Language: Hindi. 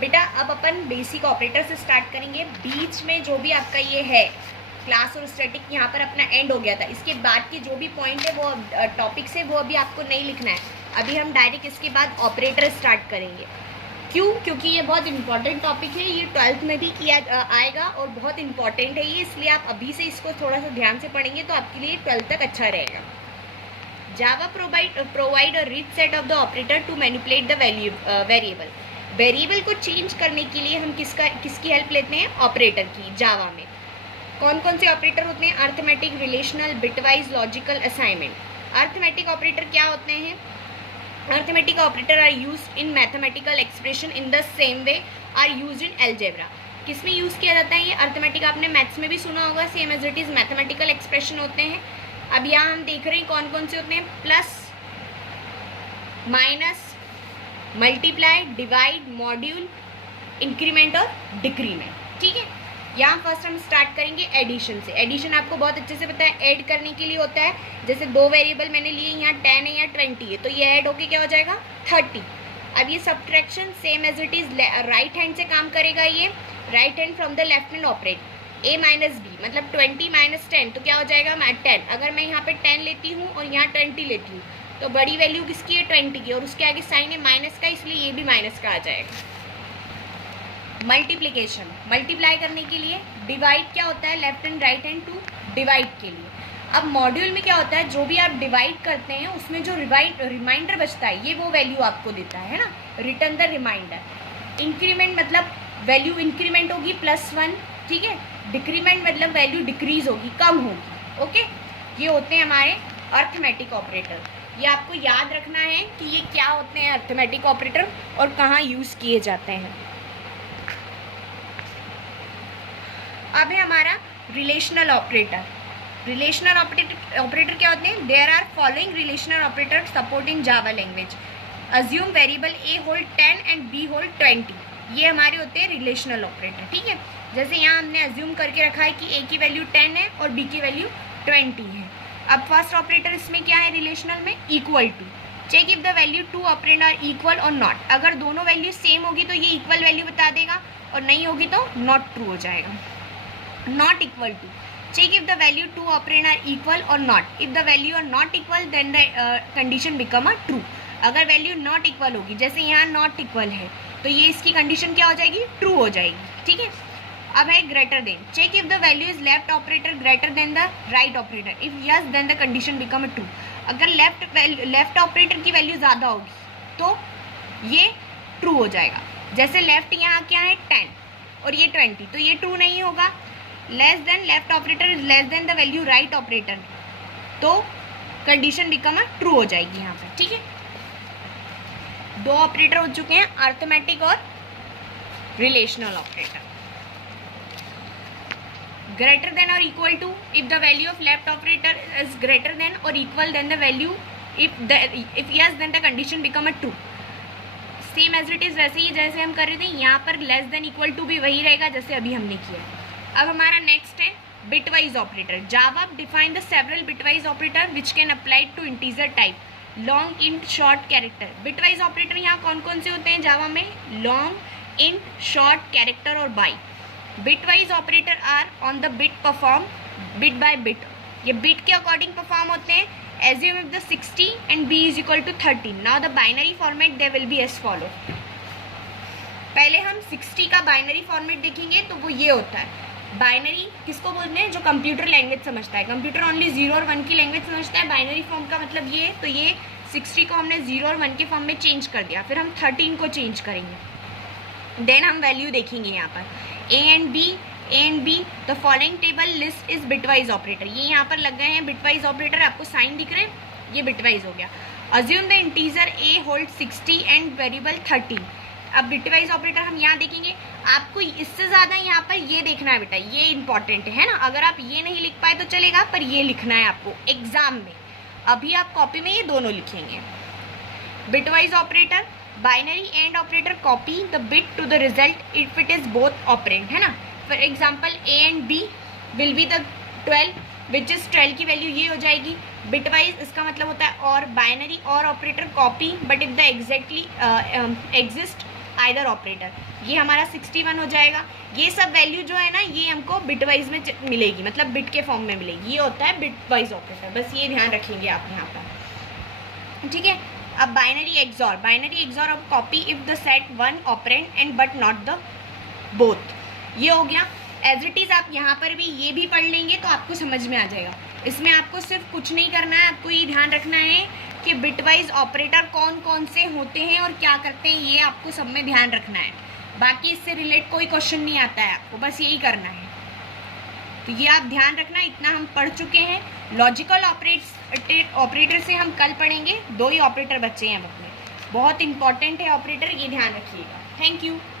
बेटा अब अपन बेसिक ऑपरेटर से स्टार्ट करेंगे। बीच में जो भी आपका ये है क्लास और स्टैटिक, यहाँ पर अपना एंड हो गया था। इसके बाद की जो भी पॉइंट है वो टॉपिक से वो अभी आपको नहीं लिखना है। अभी हम डायरेक्ट इसके बाद ऑपरेटर स्टार्ट करेंगे। क्यों? क्योंकि ये बहुत इंपॉर्टेंट टॉपिक है, ये 12th में भी किया आएगा और बहुत इंपॉर्टेंट है ये, इसलिए आप अभी से इसको थोड़ा सा ध्यान से पढ़ेंगे तो आपके लिए 12th तक अच्छा रहेगा। Java provide a rich set of the operator to manipulate the variable. Variable को चेंज करने के लिए हम किसकी हेल्प लेते हैं? ऑपरेटर की। जावा में कौन कौन से ऑपरेटर होते हैं? Arithmetic, relational, bitwise, logical, assignment. Arithmetic operator क्या होते हैं? Arithmetic operator are used in mathematical expression in the same way are used in algebra. किस में यूज़ किया जाता है ये अर्थमेटिक? आपने मैथ्स में भी सुना होगा, same as it is mathematical expression होते हैं। अब यहाँ हम देख रहे हैं कौन कौन से होते हैं? Plus, minus, multiply, divide, module, increment और डिक्रीमेंट। ठीक है, यहाँ फर्स्ट हम स्टार्ट करेंगे एडिशन से। एडिशन आपको बहुत अच्छे से पता है, ऐड करने के लिए होता है। जैसे दो वेरिएबल मैंने लिए, यहाँ 10 है या 20 है, तो ये ऐड होके क्या हो जाएगा? 30। अब ये subtraction same as it is right hand से काम करेगा। ये right hand from the left hand operate. a minus b मतलब 20 माइनस 10, तो क्या हो जाएगा? 10। अगर मैं यहाँ पे 10 लेती हूँ और यहाँ 20 लेती हूँ तो बड़ी वैल्यू किसकी है? 20 की, और उसके आगे साइन है माइनस का, इसलिए ये भी माइनस का आ जाएगा। मल्टीप्लिकेशन, मल्टीप्लाई करने के लिए। डिवाइड क्या होता है? Left and right hand to divide के लिए। अब मॉड्यूल में क्या होता है? जो भी आप डिवाइड करते हैं उसमें जो रिमाइंडर बचता है ये वो वैल्यू आपको देता है ना, रिटर्न द रिमाइंडर। इंक्रीमेंट मतलब वैल्यू इंक्रीमेंट होगी +1, ठीक है। डिक्रीमेंट मतलब वैल्यू डिक्रीज होगी, कम होगी। ओके, ये होते हैं हमारे अर्थमेटिक ऑपरेटर। ये आपको याद रखना है कि ये क्या होते हैं अर्थमेटिक ऑपरेटर और कहाँ यूज़ किए जाते हैं। अब है हमारा रिलेशनल ऑपरेटर। रिलेशनल ऑपरेटर क्या होते हैं? There are following relational operator supporting Java language. Assume variable a hold 10 and b hold 20। ये हमारे होते हैं रिलेशनल ऑपरेटर। ठीक है, जैसे यहाँ हमने अज्यूम करके रखा है कि a की वैल्यू 10 है और b की वैल्यू 20 है। अब फर्स्ट ऑपरेटर इसमें क्या है रिलेशनल में? Equal to. Check if the value to operand are equal और नॉट। अगर दोनों वैल्यू सेम होगी तो ये इक्वल वैल्यू बता देगा, और नहीं होगी तो नॉट ट्रू हो जाएगा। Not equal to, check if the value to operand are equal और not. If the value are not equal then the condition become a true. अगर वैल्यू नॉट इक्वल होगी, जैसे यहाँ नॉट इक्वल है, तो ये इसकी कंडीशन क्या हो जाएगी? ट्रू हो जाएगी। ठीक है, अब है greater than. Check if the value is left operator greater than the right operator. If yes then the condition become a true. अगर लेफ्ट ऑपरेटर की वैल्यू ज़्यादा होगी तो ये ट्रू हो जाएगा। जैसे लेफ्ट यहाँ क्या है 10 और ये 20, तो ये ट्रू नहीं होगा। Less than left operator is less than the value right operator, तो कंडीशन बिकम अ ट्रू हो जाएगी यहाँ पे। ठीक है, दो ऑपरेटर हो चुके हैं, अर्थमेटिक और रिलेशनल ऑपरेटर। ग्रेटर देन और equal to, if the value of left operator is greater than और equal then the value, if yes then the condition become a true. Same as it is वैसे ही जैसे हम कर रहे थे, यहाँ पर लेस देन इक्वल टू भी वही रहेगा जैसे अभी हमने किया। अब हमारा नेक्स्ट है bitwise operator. Java define the several bitwise operator which can apply to integer type, long, int, short, character. Bitwise operator यहाँ कौन कौन से होते हैं जावा में? लॉन्ग, इंट, शॉर्ट, कैरेक्टर और byte. Bitwise operator are on the bit perform bit by bit. ये बिट के अकॉर्डिंग परफॉर्म होते हैं। Assume if the 60 and b is equal to 30। Now the binary format they will be as follow. पहले हम 60 का बाइनरी फॉर्मेट देखेंगे, तो वो ये होता है। बाइनरी किसको बोलते हैं? जो कंप्यूटर लैंग्वेज समझता है। कंप्यूटर ओनली 0 और 1 की लैंग्वेज समझता है। बाइनरी फॉर्म का मतलब ये, तो ये 60 को हमने 0 और 1 के फॉर्म में चेंज कर दिया, फिर हम 13 को चेंज करेंगे। देन हम वैल्यू देखेंगे यहाँ पर a and b the following table list is bitwise operator. ये यहाँ पर लग गए हैं बिटवाइज ऑपरेटर, आपको साइन दिख रहे हैं, ये बिटवाइज हो गया। Assume the integer a hold 60 and variable 13। अब बिटवाइज ऑपरेटर हम यहाँ देखेंगे। आपको इससे ज़्यादा यहाँ पर ये देखना है बेटा, ये इंपॉर्टेंट है ना। अगर आप ये नहीं लिख पाए तो चलेगा, पर ये लिखना है आपको एग्जाम में। अभी आप कॉपी में ये दोनों लिखेंगे। Bitwise operator, binary and operator copy the bit to the result if it is both operand, है ना। For example a and b will be the 12 which is 12 की वैल्यू ये हो जाएगी। बिटवाइज इसका मतलब होता है और, बाइनरी और operator copy, but if the exactly exist either operator. ये हमारा 61 हो जाएगा। ये सब वैल्यू जो है ना ये हमको बिटवाइज में मिलेगी, मतलब बिट के फॉर्म में मिलेगी। ये होता है बिटवाइज ऑपरेटर, बस ये ध्यान रखेंगे आप यहाँ पर, ठीक है। अब binary XOR, binary XOR of copy if the set one operand and but not the both. ये हो गया। एज इट इज़ आप यहाँ पर भी ये भी पढ़ लेंगे तो आपको समझ में आ जाएगा। इसमें आपको सिर्फ कुछ नहीं करना है, आपको ये ध्यान रखना है कि बिटवाइज ऑपरेटर कौन कौन से होते हैं और क्या करते हैं, ये आपको सब में ध्यान रखना है। बाकी इससे रिलेट कोई क्वेश्चन नहीं आता है, आपको बस यही करना है। तो ये आप ध्यान रखना, इतना हम पढ़ चुके हैं। लॉजिकल ऑपरेटर से हम कल पढ़ेंगे, 2 ही ऑपरेटर बच्चे हैं अब अपने। बहुत इंपॉर्टेंट है ऑपरेटर, ये ध्यान रखिएगा। Thank you.